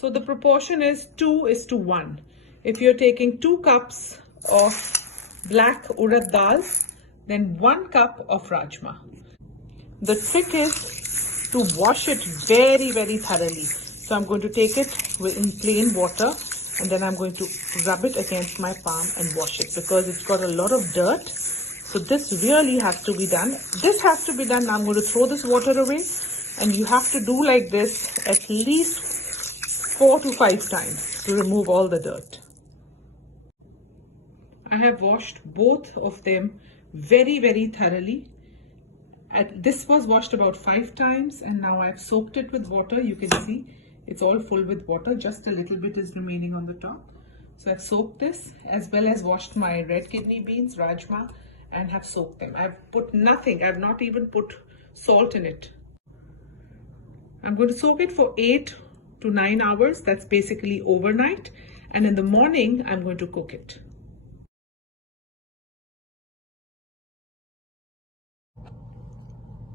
So the proportion is 2:1. If you're taking 2 cups of Black Urad Dal, then 1 cup of Rajma. The trick is to wash it very, very thoroughly. So I'm going to take it in plain water and then I'm going to rub it against my palm and wash it because it's got a lot of dirt. So this really has to be done. This has to be done. Now I'm going to throw this water away and you have to do like this at least 4 to 5 times to remove all the dirt. I have washed both of them very, very thoroughly. This was washed about 5 times and now I've soaked it with water. You can see it's all full with water. Just a little bit is remaining on the top. So I've soaked this as well as washed my red kidney beans, Rajma, and have soaked them. I've put nothing. I've not even put salt in it. I'm going to soak it for 8 to 9 hours. That's basically overnight. And in the morning, I'm going to cook it.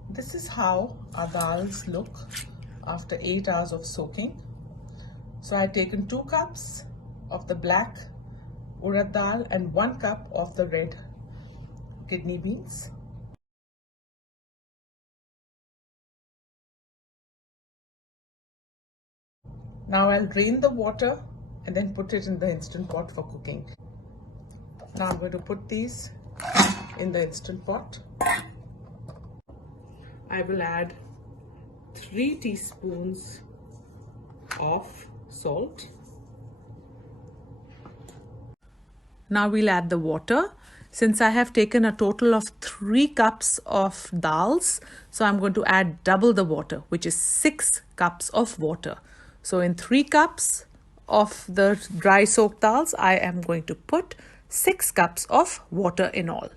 This is how our dals look after 8 hours of soaking. So I've taken 2 cups of the black urad dal and 1 cup of the red kidney beans. Now I'll drain the water and then put it in the Instant Pot for cooking. Now I'm going to put these in the Instant Pot. I will add 3 teaspoons of salt. Now we'll add the water. Since I have taken a total of 3 cups of dals, so I'm going to add double the water, which is 6 cups of water. So in 3 cups of the dry soaked dals, I am going to put 6 cups of water in all.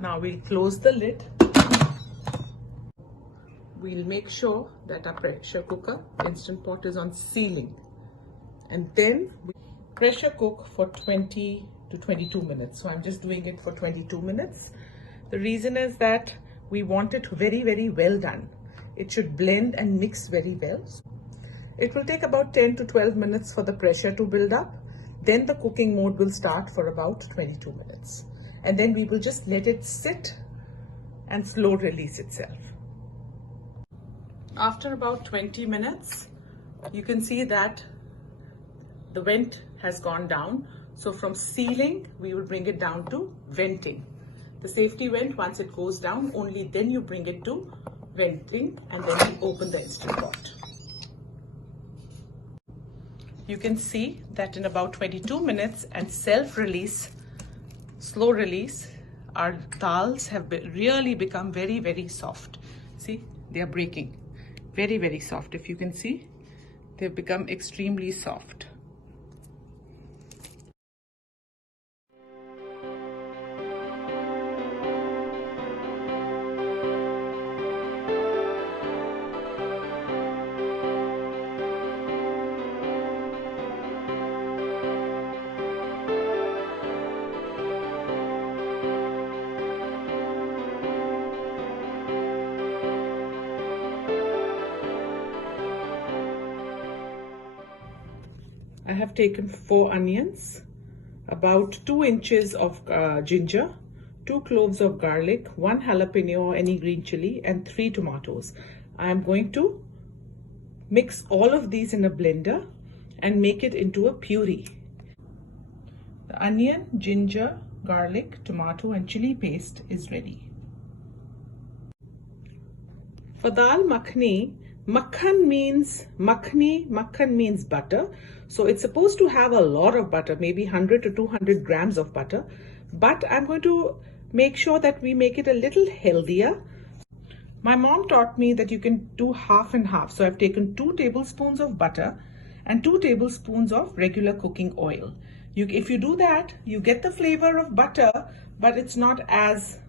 Now we'll close the lid. We'll make sure that our pressure cooker Instant Pot is on sealing. And then we pressure cook for 20 to 22 minutes. So I'm just doing it for 22 minutes. The reason is that we want it very, very well done. It should blend and mix very well. It will take about 10 to 12 minutes for the pressure to build up. Then the cooking mode will start for about 22 minutes. And then we will just let it sit and slow release itself. After about 20 minutes, you can see that the vent has gone down. So from sealing, we will bring it down to venting. The safety vent, once it goes down, only then you bring it to venting and then we open the Instant Pot. You can see that in about 22 minutes and self-release, slow release, our dals have really become very, very soft. See, they are breaking. Very, very soft. If you can see, they've become extremely soft. I have taken 4 onions, about 2 inches of ginger, 2 cloves of garlic, 1 jalapeno or any green chili, and 3 tomatoes. I am going to mix all of these in a blender and make it into a puree. The onion, ginger, garlic, tomato, and chili paste is ready. For Daal Makhani, makhan means butter. So it's supposed to have a lot of butter, maybe 100 to 200 grams of butter. But I'm going to make sure that we make it a little healthier. My mom taught me that you can do half and half. So I've taken 2 tablespoons of butter and 2 tablespoons of regular cooking oil. If you do that, you get the flavor of butter, but it's not as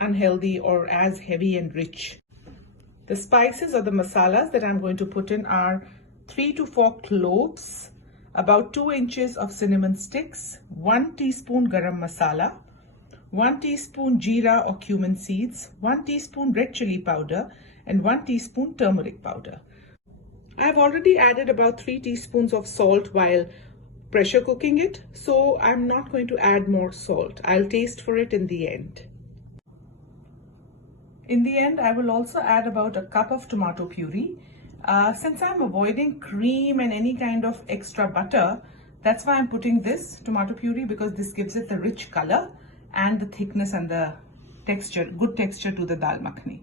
unhealthy or as heavy and rich. The spices or the masalas that I'm going to put in are 3 to 4 cloves, about 2 inches of cinnamon sticks, 1 teaspoon garam masala, 1 teaspoon jeera or cumin seeds, 1 teaspoon red chili powder, and 1 teaspoon turmeric powder. I have already added about 3 teaspoons of salt while pressure cooking it, so I'm not going to add more salt. I'll taste for it in the end. In the end, I will also add about a cup of tomato puree. Since I'm avoiding cream and any kind of extra butter, that's why I'm putting this tomato puree, because this gives it the rich color and the thickness and the texture, good texture to the dal makhani.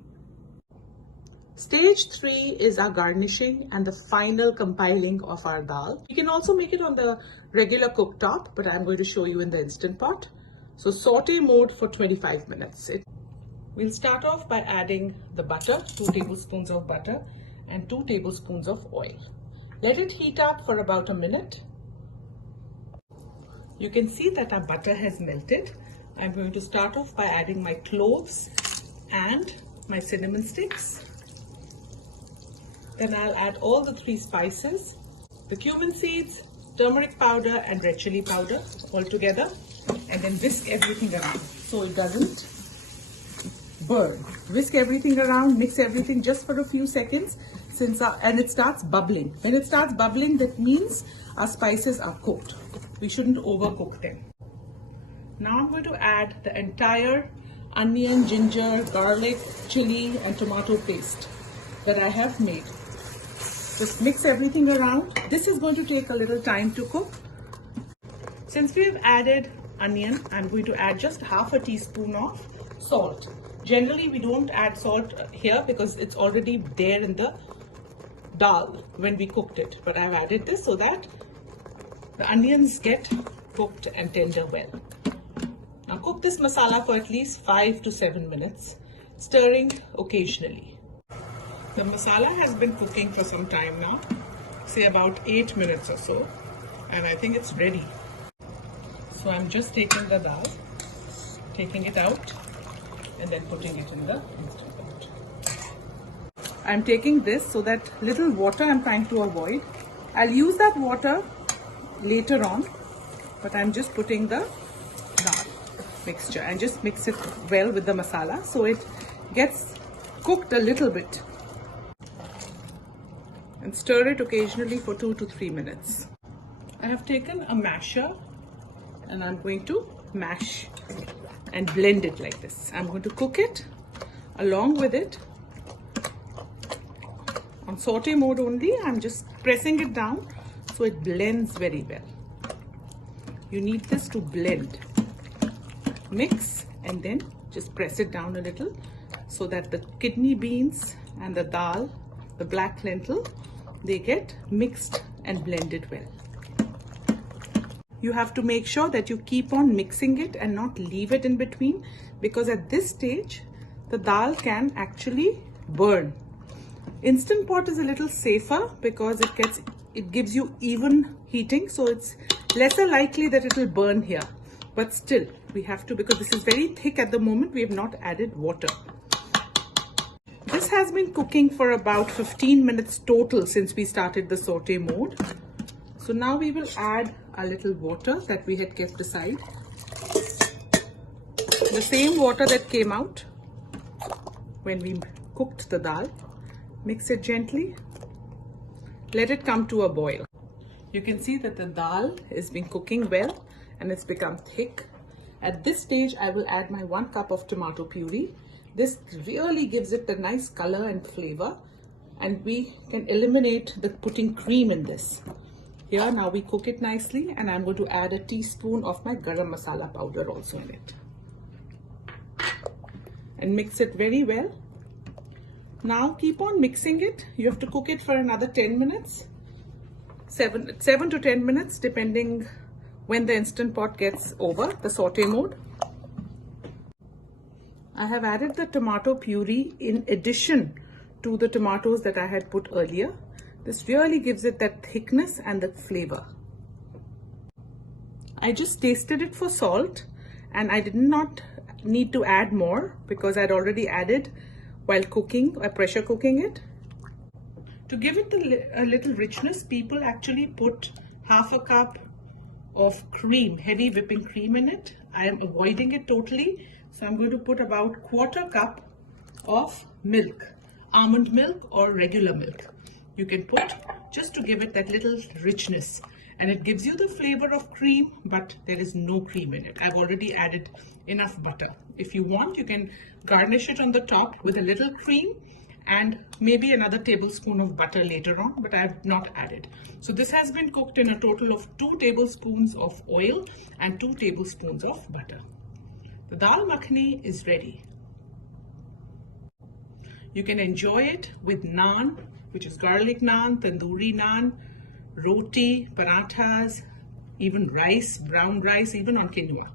Stage 3 is our garnishing and the final compiling of our dal. You can also make it on the regular cooktop, but I'm going to show you in the Instant Pot. So saute mode for 25 minutes. We'll start off by adding the butter, 2 tablespoons of butter and 2 tablespoons of oil. Let it heat up for about a minute. You can see that our butter has melted. I'm going to start off by adding my cloves and my cinnamon sticks. Then I'll add all the 3 spices, the cumin seeds, turmeric powder and red chili powder all together, and then whisk everything around so it doesn't burn. Whisk everything around, mix everything just for a few seconds and it starts bubbling. When it starts bubbling, that means our spices are cooked. We shouldn't overcook them. Now I'm going to add the entire onion, ginger, garlic, chili and tomato paste that I have made. Just mix everything around. This is going to take a little time to cook. Since we have added onion, I'm going to add just half a teaspoon of salt. Generally, we don't add salt here because it's already there in the dal when we cooked it. But I've added this so that the onions get cooked and tender well. Now cook this masala for at least 5 to 7 minutes, stirring occasionally. The masala has been cooking for some time now, say about 8 minutes or so, and I think it's ready. So I'm just taking the dal, taking it out and then putting it in the Instant Pot. I'm taking this so that little water I'm trying to avoid. I'll use that water later on, but I'm just putting the dal mixture and just mix it well with the masala so it gets cooked a little bit. And stir it occasionally for 2 to 3 minutes. I have taken a masher and I'm going to mash and blend it like this. I'm going to cook it along with it on saute mode only. I'm just pressing it down so it blends very well. You need this to blend. Mix and then just press it down a little so that the kidney beans and the dal, the black lentil, they get mixed and blended well. You have to make sure that you keep on mixing it and not leave it in between, because at this stage the dal can actually burn. Instant Pot is a little safer because it gives you even heating, so it's lesser likely that it will burn here. But still we have to, because this is very thick at the moment, we have not added water. This has been cooking for about 15 minutes total since we started the saute mode. So now we will add a little water that we had kept aside. The same water that came out when we cooked the dal. Mix it gently. Let it come to a boil. You can see that the dal has been cooking well and it's become thick. At this stage, I will add my 1 cup of tomato puree. This really gives it a nice color and flavor, and we can eliminate the putting cream in this. Here now we cook it nicely, and I'm going to add a teaspoon of my garam masala powder also in it. And mix it very well. Now keep on mixing it. You have to cook it for another 10 minutes. 7 to 10 minutes depending when the Instant Pot gets over the saute mode. I have added the tomato puree in addition to the tomatoes that I had put earlier. This really gives it that thickness and the flavor. I just tasted it for salt and I did not need to add more because I'd already added while cooking or pressure cooking it. To give it a little richness, people actually put half a cup of cream, heavy whipping cream in it. I am avoiding it totally. So I'm going to put about 1/4 cup of milk. almond milk or regular milk. You can put just to give it that little richness, and it gives you the flavor of cream, but there is no cream in it. I've already added enough butter. If you want, you can garnish it on the top with a little cream and maybe another tablespoon of butter later on, but I have not added. So this has been cooked in a total of 2 tablespoons of oil and 2 tablespoons of butter. The Daal Makhani is ready. You can enjoy it with naan, which is garlic naan, tandoori naan, roti, parathas, even rice, brown rice, even on quinoa.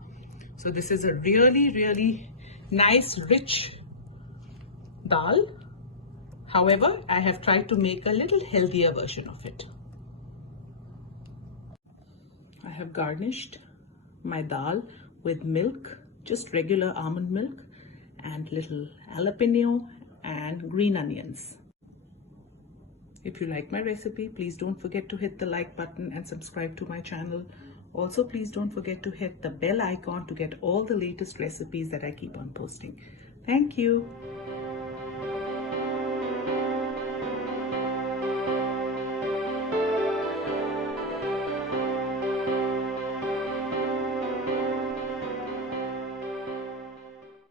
So this is a really, really nice, rich dal. However, I have tried to make a little healthier version of it. I have garnished my dal with milk, just regular almond milk, and little jalapeno and green onions. If you like my recipe, please don't forget to hit the like button and subscribe to my channel. Also, please don't forget to hit the bell icon to get all the latest recipes that I keep on posting. Thank you.